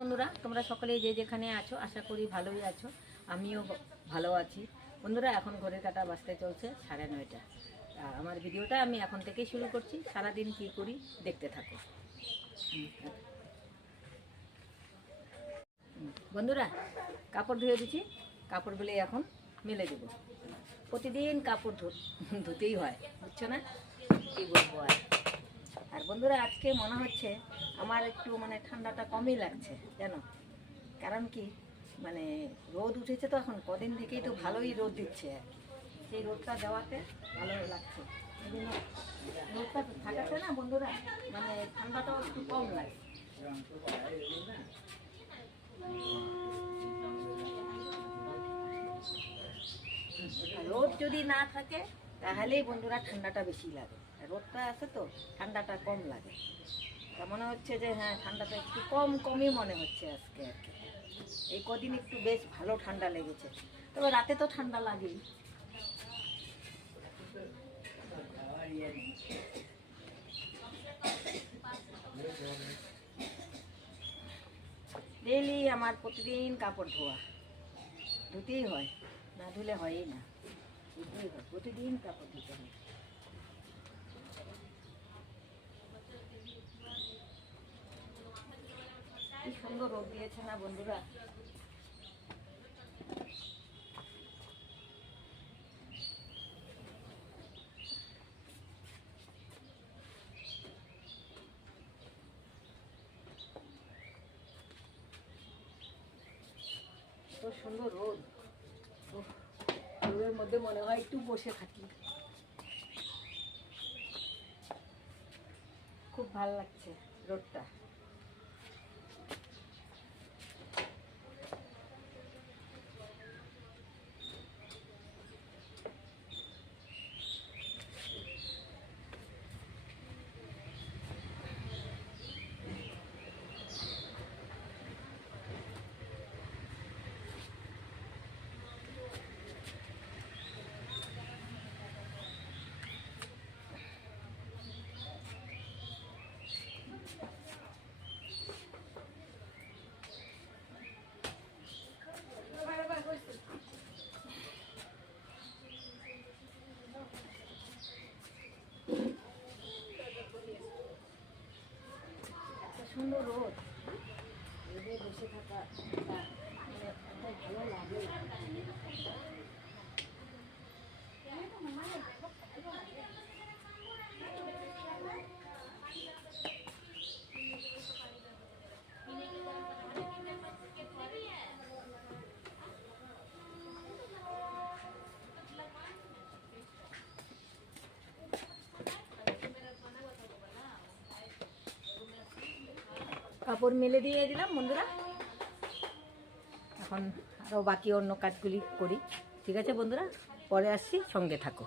বন্ধুরা, তোমরা সকলে যে যেখানে আছো, আশা করি ভালোই আছো। আমিও ভালো আছি। বন্ধুরা, এখন ঘরের কাটা বাজতে চলছে সাড়ে নয়টা। আমার ভিডিওটা আমি এখন থেকেই শুরু করছি। সারাদিন কি করি দেখতে থাকো। বন্ধুরা, কাপড় ধুয়ে দিচ্ছি। কাপড় কাপড়গুলি এখন মেলে দেবো। প্রতিদিন কাপড় ধুতেই হয়, বুঝছ না? কি বলব আর? আর বন্ধুরা, আজকে মনে হচ্ছে আমার একটু মানে ঠান্ডাটা কমই লাগছে, জানো? কারণ কি? মানে রোদ উঠেছে তো এখন, কদিন থেকেই তো ভালোই রোদ দিচ্ছে। সেই রোদটা দেওয়াতে ভালো লাগছে। রোদটা থাকাতে না বন্ধুরা মানে ঠান্ডাটাও একটু কম লাগে। রোদ যদি না থাকে, তাহলেই বন্ধুরা ঠান্ডাটা বেশি লাগে। রোদটা আছে তো, ঠান্ডাটা কম লাগে। তা মনে হচ্ছে যে হ্যাঁ ঠান্ডাটা একটু কম কমই মনে হচ্ছে আজকে আর কি। এই কদিন একটু বেশ ভালো ঠান্ডা লেগেছে। তবে রাতে তো ঠান্ডা লাগেই। ডেলি আমার প্রতিদিন কাপড় ধোয়া। ধুতেই হয়, না ধুলে হয়ই না। ধুতেই হয়, প্রতিদিন কাপড় ধুতে হয়। কি সুন্দর রোদ দিয়েছে না বন্ধুরা। এত সুন্দর রোদ। রোদের মধ্যে মনে হয় একটু বসে থাকি। খুব ভালো লাগছে রোদটা। রোদ রোদে বসে থাকা একটা মানে একটা ভালো লাগে কাপড় মেলে দিয়ে দিলাম বন্ধুরা। এখন আরও বাকি অন্য কাজগুলি করি। ঠিক আছে বন্ধুরা? পরে আসছি, সঙ্গে থাকো।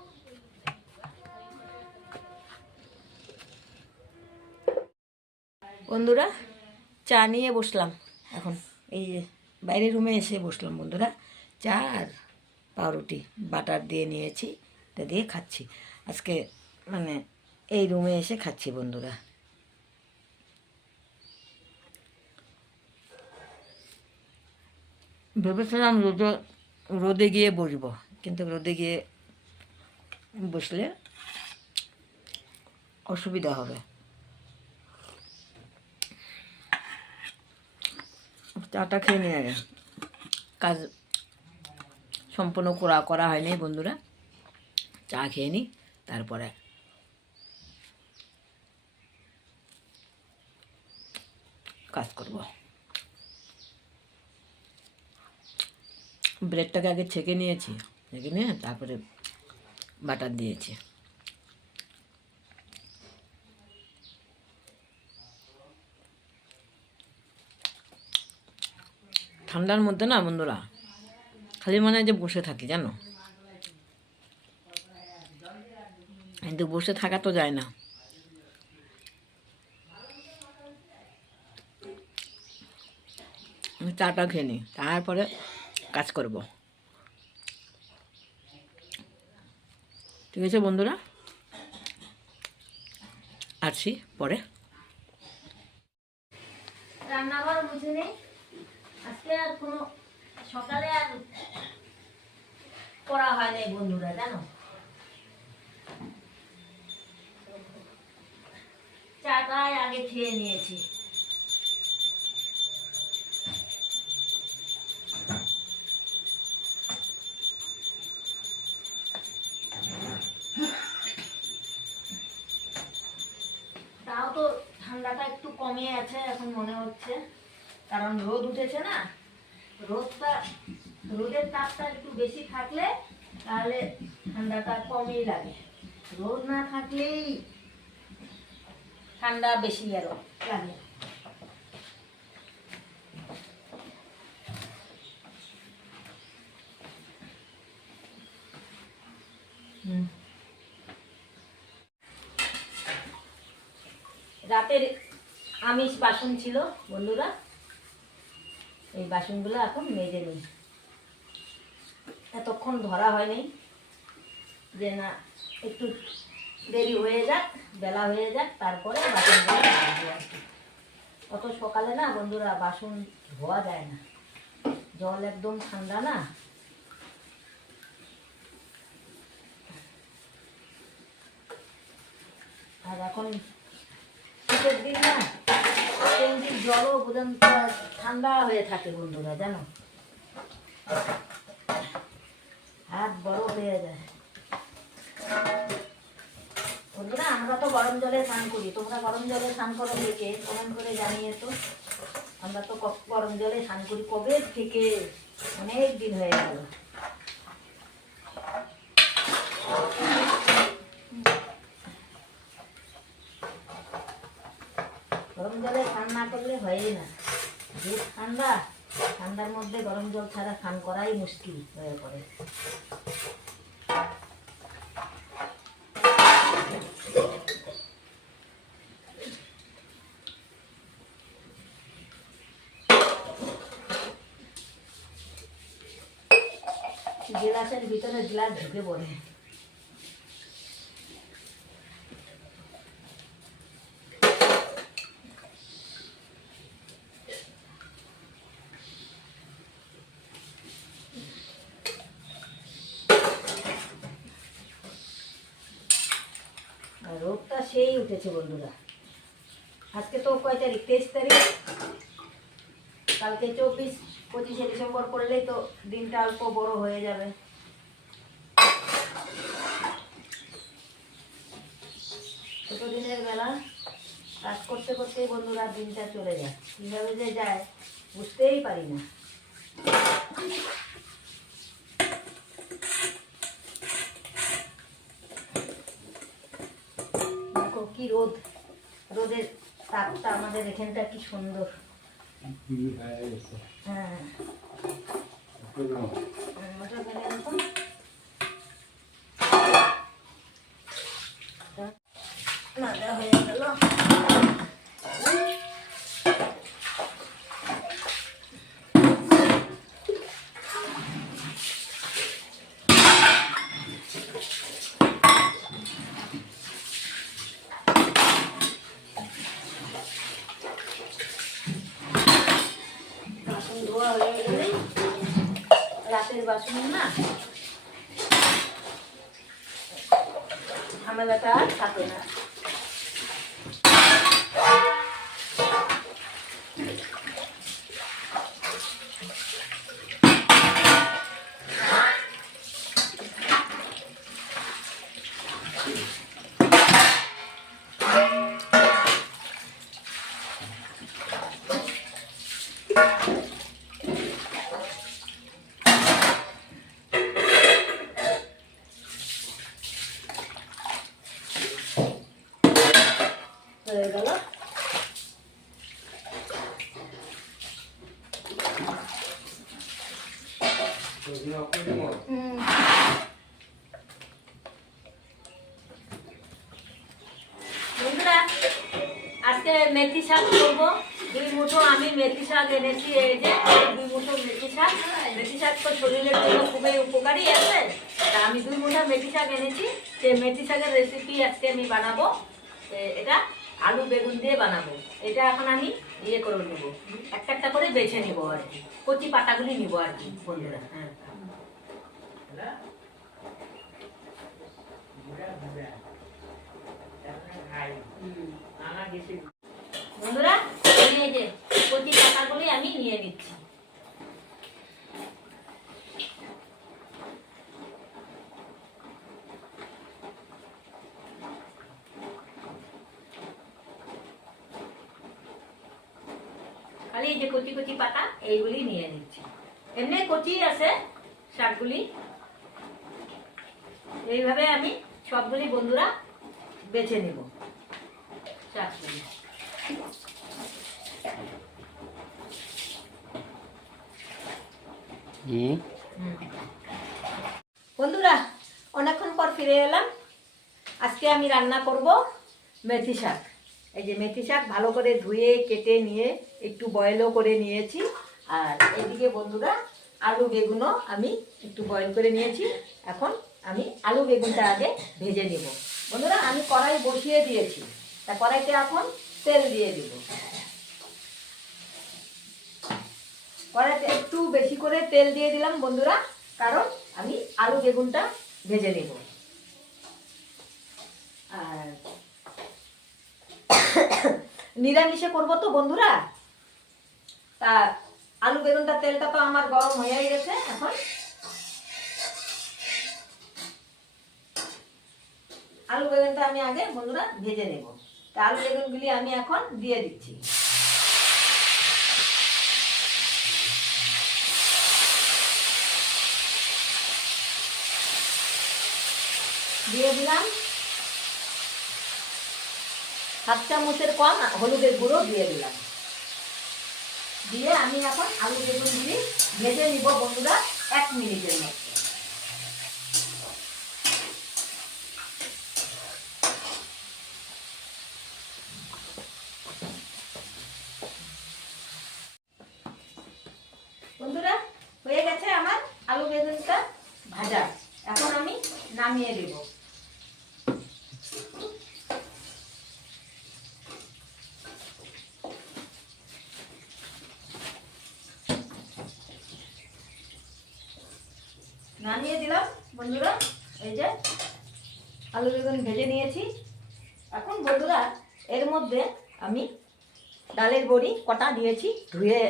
বন্ধুরা, চা নিয়ে বসলাম। এখন এই যে বাইরের রুমে এসে বসলাম বন্ধুরা। চা আর পাউরুটি, বাটার দিয়ে নিয়েছি, এটা দিয়ে খাচ্ছি। আজকে মানে এই রুমে এসে খাচ্ছি বন্ধুরা। ভেবেছিলাম রোদে রোদে গিয়ে বসবো, কিন্তু রোদে গিয়ে বসলে অসুবিধা হবে। চাটা খেয়ে নিয়ে আগে। কাজ সম্পূর্ণ করা করা হয়নি বন্ধুরা। চা খেয়ে নিই তারপরে কাজ করব। ব্রেডটাকে আগে ছেঁকে নিয়েছি। ছেঁকে নিয়ে তারপরে বাটার দিয়েছি। ঠান্ডার মধ্যে না বন্ধুরা, খালি মনে হয় যে বসে থাকি, জানো? কিন্তু বসে থাকা তো যায় না। চাটা খেয়ে নিই। তারপরে কাজ করব। ঠিক আছে বন্ধুরা? আসছি পরে। রান্নাঘর বুঝে নেই। আজকে আর কোনো সকালে আর করা হয় নাই বন্ধুরা, জানো? চাটাই আগে খেয়ে নিয়েছি। ঠান্ডাটা একটু কমে আছে এখন মনে হচ্ছে। কারণ রোদ উঠেছে না। রোদটা, রোদের তাপটা একটু বেশি থাকলে তাহলে ঠান্ডাটা কমই লাগে। রোদ না থাকলেই ঠান্ডা বেশি আরও লাগে। রাতের আমিষ বাসন ছিল, বন্ধুরা। এই বাসনগুলো এখন মেজে নিই। এতক্ষণ ধরা হয়নি, যে না, একটু দেরি হয়ে যাক, বেলা হয়ে যাক, তারপরে বাসনগুলো অত সকালে না, বন্ধুরা, বাসন ধোয়া যায় না। জল একদম ঠান্ডা না। আর এখন শীতের দিন না ট্যাঙ্কির জলও পর্যন্ত ঠান্ডা হয়ে থাকে বন্ধুরা, জানো? হাত বড় হয়ে যায়। বন্ধুরা, আমরা তো গরম জলে স্নান করি। তোমরা গরম জলে স্নান করো থেকে কমেন্ট করে জানিয়ে তো আমরা তো গরম জলে স্নান করি। কবে থেকে? অনেক দিন হয়ে গেল গরম জলে স্নান না করলে হয়ই না যে ঠান্ডা ঠান্ডার মধ্যে গরম জল ছাড়া স্নান করাই মুশকিল হয়ে পড়ে। গ্লাসের ভিতরে গ্লাস ঢুকে পড়ে আর রোগটা উঠেছে বন্ধুরা। আজকে তো কয় তারিখ? তেইশ তারিখ। কালকে চব্বিশ, পঁচিশে ডিসেম্বর করলেই তো দিনটা অল্প বড় হয়ে যাবে। ছোট দিনের বেলা কাজ করতে করতেই বন্ধুরা দিনটা চলে যায়। কীভাবে যে যায়, বুঝতেই পারি না দেখো কি রোদ রোদের তাপটা আমাদের এখানটা কি সুন্দর। হ্যাঁ ওটা বেড়ে দেখুন মাজা হয়ে গেল বাসন ধোয়া হয়ে গেলে রাতের বাসন না ঝামেলাটা আর থাকে না। হয়ে গেল হুম। বন্ধুরা আজকে মেথি শাক করব। দুই মুঠো আমি মেথি শাক এনেছি এই যে দুই মুঠো মেথি শাক। মেথি শাক তো শরীরের জন্য খুবই উপকারী আছে। তা আমি দুই মুঠো মেথি শাক এনেছি। সেই মেথি শাকের রেসিপি আজকে আমি বানাবো। এটা আলু বেগুন দিয়ে বানাবো। এটা এখন আমি ইয়ে করে নেব। একটা একটা করে বেছে নেব আর কি। কচি পাতাগুলি নিব আর কি বন্ধুরা। হ্যাঁ। বন্ধুরা আমি এই যে কচি নিয়ে নিচ্ছি। খালি এই যে কচি কচি পাতা, এইগুলি নিয়ে নিচ্ছি। এমনি কচি আছে, শাকগুলি। এইভাবে আমি সবগুলি বন্ধুরা বেছে নেব, শাকগুলি হুম হুম। বন্ধুরা, অনেকক্ষণ পর ফিরে এলাম। আজকে আমি রান্না করব মেথি শাক। এই যে মেথি শাক ভালো করে ধুয়ে, কেটে নিয়ে, একটু বয়েলও করে নিয়েছি। আর এদিকে বন্ধুরা, আলু বেগুনও আমি একটু বয়েল করে নিয়েছি। এখন আমি আলু বেগুনটা আগে ভেজে নেব। বন্ধুরা, আমি কড়াই বসিয়ে দিয়েছি। তা কড়াইতে এখন তেল দিয়ে দিব। কড়াইতে একটু বেশি করে তেল দিয়ে দিলাম বন্ধুরা, কারণ আমি আলু বেগুনটা ভেজে নেব। আর নিরামিষে করব তো বন্ধুরা? তা আলু বেগুনটা তেলটা তো আমার গরম হয়ে গেছে এখন। আলু বেগুনটা আমি আগে বন্ধুরা ভেজে নেব। তা আলু বেগুনগুলি আমি এখন দিয়ে দিচ্ছি। দিয়ে দিলাম। হাফ চামচের কম হলুদের গুঁড়ো দিয়ে দিলাম। দিয়ে আমি এখন আলু বেগুনগুলি ভেজে নিব বন্ধুরা এক মিনিটের মধ্যে বন্ধুরা হয়ে গেছে আমার আলু বেগুনটা ভাজা এখন আমি নামিয়ে দেব নামিয়ে দিলাম। বন্ধুরা, এই যে আলু বেগুন ভেজে নিয়েছি। এখন বন্ধুরা, এর মধ্যে আমি ডালের বড়ি কটা দিয়েছি ধুয়ে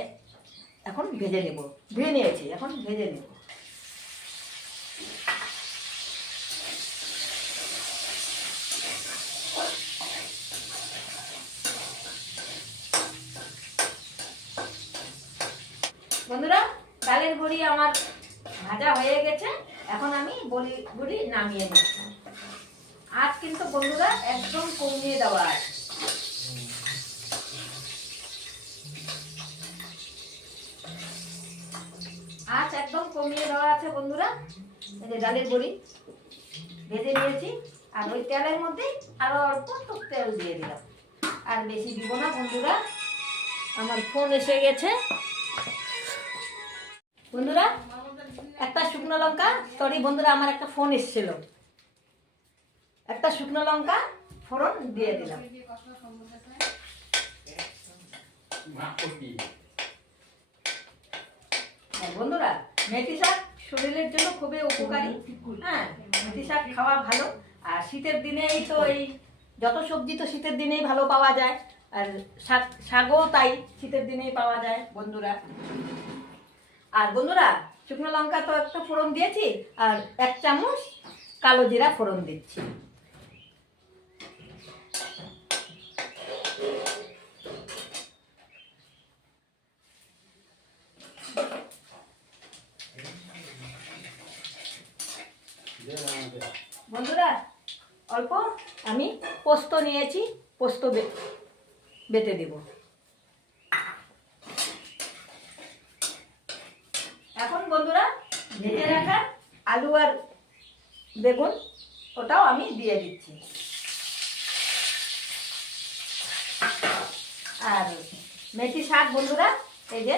এখন ভেজে নেব। ধুয়ে নিয়েছি, এখন ভেজে নেব বন্ধুরা ডালের বড়ি আমার ভাজা হয়ে গেছে এখন বড়ি নামিয়ে নিচ্ছি। আজ কিন্তু বন্ধুরা একদম কমিয়ে দেওয়া আছে। আজ একদম কমিয়ে দেওয়া আছে বন্ধুরা। এই ডালের বড়ি ভেজে নিয়েছি, আর ওই তেলের মধ্যে আরও অল্প একটু তেল দিয়ে দিলাম। আর বেশি দিব না বন্ধুরা, আমার ফোন এসে গেছে। বন্ধুরা একটা শুকনো লঙ্কা সরি বন্ধুরা আমার একটা ফোন এসেছিল। একটা শুকনো লঙ্কা ফোড়ন দিয়ে দিলাম। হ্যাঁ, বন্ধুরা মেথি শাক শরীরের জন্য খুবই উপকারী। হ্যাঁ মেথি শাক খাওয়া ভালো। আর শীতের দিনেই তো এই যত সবজি তো শীতের দিনেই ভালো পাওয়া যায়। আর শাক শাকও তাই শীতের দিনেই পাওয়া যায় বন্ধুরা। আর বন্ধুরা শুকনো লঙ্কা তো একটা ফোড়ন দিয়েছি, আর এক চামচ কালো জিরা ফোড়ন দিচ্ছি। বন্ধুরা, অল্প আমি পোস্ত নিয়েছি, পোস্ত বেটে দেব। এখন বন্ধুরা ভেজে রাখা আলু আর বেগুন, ওটাও আমি দিয়ে দিচ্ছি। আর মেথি শাক বন্ধুরা, এই যে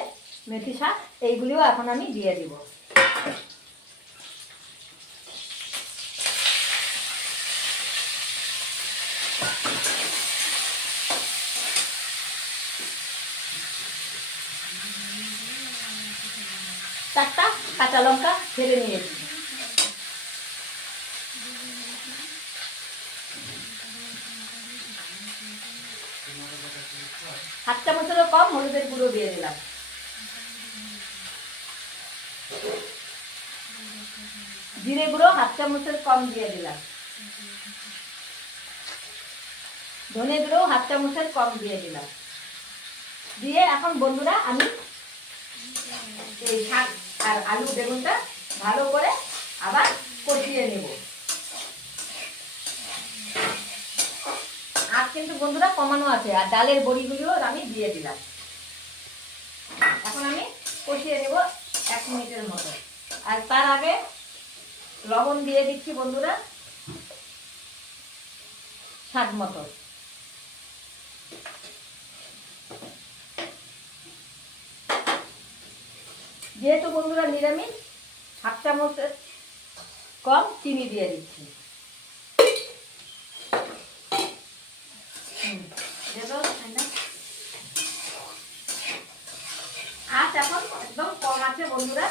মেথি শাক, এইগুলিও এখন আমি দিয়ে দিব চারটা কাঁচা লঙ্কা ফেলে নিয়েছি হাফ চামচেরও কম, হলুদের গুঁড়ো দিয়ে দিলাম। জিরে গুঁড়ো হাফ চামচের কম দিয়ে দিলাম। ধনে গুঁড়ো হাফ চামচের কম দিয়ে দিলাম। দিয়ে এখন বন্ধুরা আমি এই শাক আর আলু বেগুনটা ভালো করে আবার কষিয়ে নেব। আর কিন্তু বন্ধুরা কমানো আছে, আর ডালের বড়িগুলো আমি দিয়ে দিলাম। এখন আমি কষিয়ে নেব এক মিনিটের মতো। আর তার আগে লবণ দিয়ে দিচ্ছি বন্ধুরা, স্বাদ মতো। যেহেতু বন্ধুরা নিরামিষ, হাফ চামচের কম চিনি দিয়ে দিচ্ছি। আঁচ এখন একদম কম আছে বন্ধুরা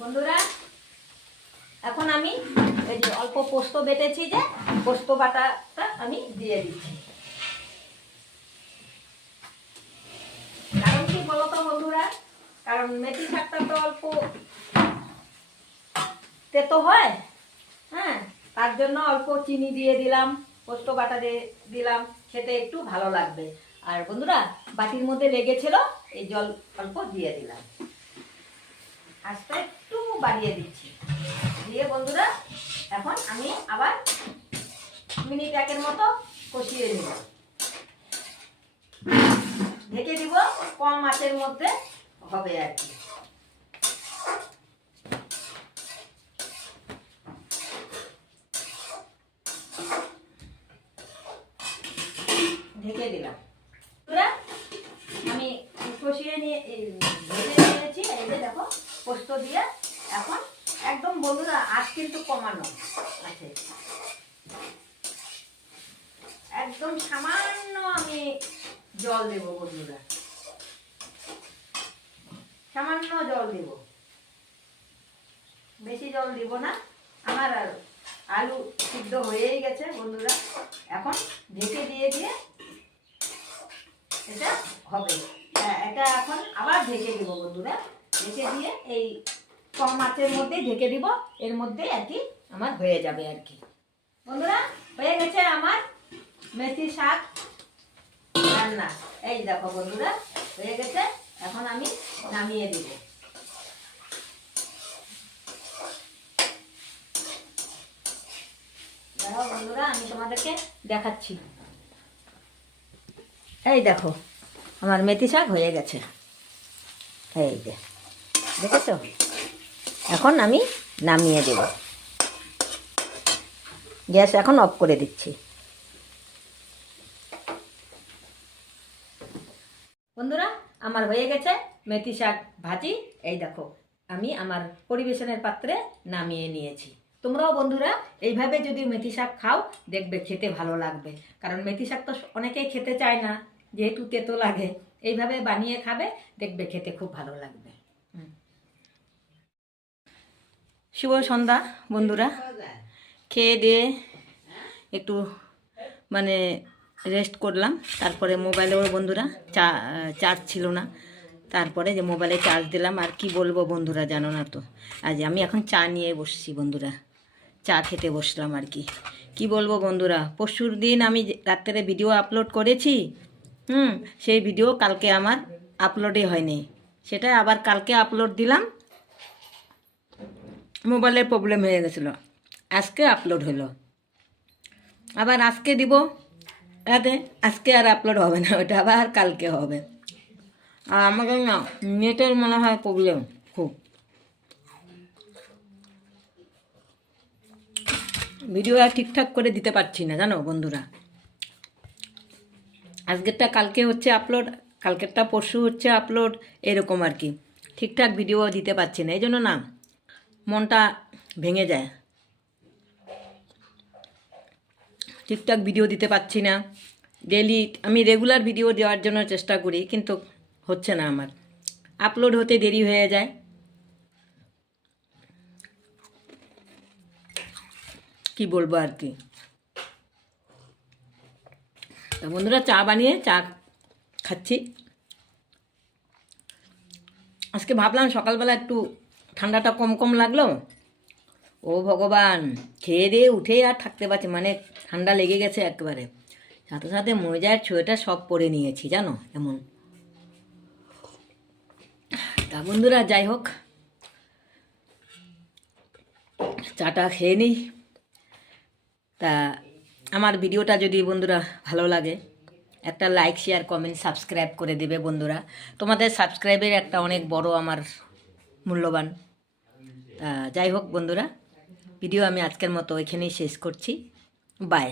বন্ধুরা, এখন আমি এই অল্প পোস্ত বেটেছি যে, পোস্ত বাটাটা আমি দিয়ে দিচ্ছি। কি বলতো বন্ধুরা? কারণ মেথি শাকটা তো অল্প তেতো হয় হ্যাঁ? তার জন্য অল্প চিনি দিয়ে দিলাম, পোস্ত বাটা দিয়ে দিলাম, খেতে একটু ভালো লাগবে। আর বন্ধুরা, বাটির মধ্যে লেগেছিল, এই জল অল্প দিয়ে দিলাম। আজটা একটু বাড়িয়ে দিচ্ছি। দিয়ে বন্ধুরা, এখন আমি আবার মিনিট একের মতো কষিয়ে নিব। ঢেকে দিব কম মাছের মধ্যে হবে আর কি ঢেকে দিলাম বন্ধুরা, আমি কষিয়ে নিয়ে এই ভেজে নিয়েছি এই যে দেখো পোস্ত দিয়ে এখন একদম বন্ধুরা আজ কিন্তু কমানো আছে একদম সামান্য আমি জল দেবো বন্ধুরা সামান্য জল দেব বেশি জল দিব না আমার আর আলু সিদ্ধ হয়েই গেছে বন্ধুরা এখন ঢেকে দিয়ে দিয়ে এটা হবে। হ্যাঁ, এটা এখন আবার ঢেকে দিব বন্ধুরা। ঢেকে দিয়ে এই কম মাছের মধ্যে ঢেকে দিব এর মধ্যে আর কি আমার হয়ে যাবে আর কি। বন্ধুরা হয়ে গেছে আমার মেথি শাক রান্না। এই দেখো বন্ধুরা হয়ে গেছে এখন আমি নামিয়ে দিব। বন্ধুরা, আমি তোমাদেরকে দেখাচ্ছি। এই দেখো, আমার মেথি শাক হয়ে গেছে। এই যে, দেখেছ? এখন আমি নামিয়ে দেব। গ্যাস এখন অফ করে দিচ্ছি। বন্ধুরা, আমার হয়ে গেছে মেথি শাক ভাজি। এই দেখো, আমি আমার পরিবেশনের পাত্রে নামিয়ে নিয়েছি। তোমরাও বন্ধুরা এইভাবে যদি মেথি শাক খাও দেখবে খেতে ভালো লাগবে। কারণ মেথি শাক তো অনেকেই খেতে চায় না যেহেতু তেতো লাগে। এইভাবে বানিয়ে খাবে দেখবে খেতে খুব ভালো লাগবে। শুভ সন্ধ্যা বন্ধুরা। খেয়ে দিয়ে একটু মানে রেস্ট করলাম। তারপরে মোবাইলেও বন্ধুরা চা চার্জ ছিল না। তারপরে যে মোবাইলে চার্জ দিলাম আর কি বলব বন্ধুরা জানো না তো? আজ আমি এখন চা নিয়ে বসছি বন্ধুরা। চা খেতে বসলাম আর কি। কি বলব বন্ধুরা, পরশুর দিন আমি রাত্রে ভিডিও আপলোড করেছি, হুম, সেই ভিডিও কালকে আমার আপলোডই হয়নি। সেটা আবার কালকে আপলোড দিলাম মোবাইলের প্রবলেম হয়ে গেছিল। আজকে আপলোড হলো। আবার আজকে দিব, রাতে আজকে আর আপলোড হবে না, ওটা আবার কালকে হবে। আর আমাকে না, নেটের মনে হয় প্রবলেম খুব ভিডিও আর ঠিকঠাক করে দিতে পারছি না, জানো বন্ধুরা। আজকেরটা, কালকে হচ্ছে আপলোড কালকেরটা পরশু হচ্ছে আপলোড এরকম আর কি। ঠিকঠাক ভিডিও দিতে পারছি না, এই জন্য না, মনটা ভেঙে যায়। ঠিকঠাক ভিডিও দিতে পারছি না। ডেলি আমি রেগুলার ভিডিও দেওয়ার জন্য চেষ্টা করি, কিন্তু হচ্ছে না আমার। আপলোড হতে দেরি হয়ে যায়। কি বলব আর কি? বন্ধুরা চা বানিয়ে চা খাচ্ছি। আজকে ভাবলাম সকালবেলা একটু ঠান্ডাটা কম কম লাগল। ও ভগবান, খেয়ে দিয়ে উঠে আর থাকতে পারছি মানে ঠান্ডা লেগে গেছে একেবারে। সাথে সাথে মোজার সোয়েটার সব পরে নিয়েছি, জানো? এমন। তা বন্ধুরা যাই হোক, চাটা খেয়ে নিই। তা আমার ভিডিওটা যদি বন্ধুরা ভালো লাগে, একটা লাইক শেয়ার কমেন্ট সাবস্ক্রাইব করে দেবে বন্ধুরা। তোমাদের সাবস্ক্রাইবের একটা অনেক বড় আমার মূল্যবান যাই হোক বন্ধুরা, ভিডিও আমি আজকের মতো এখানেই শেষ করছি। বাই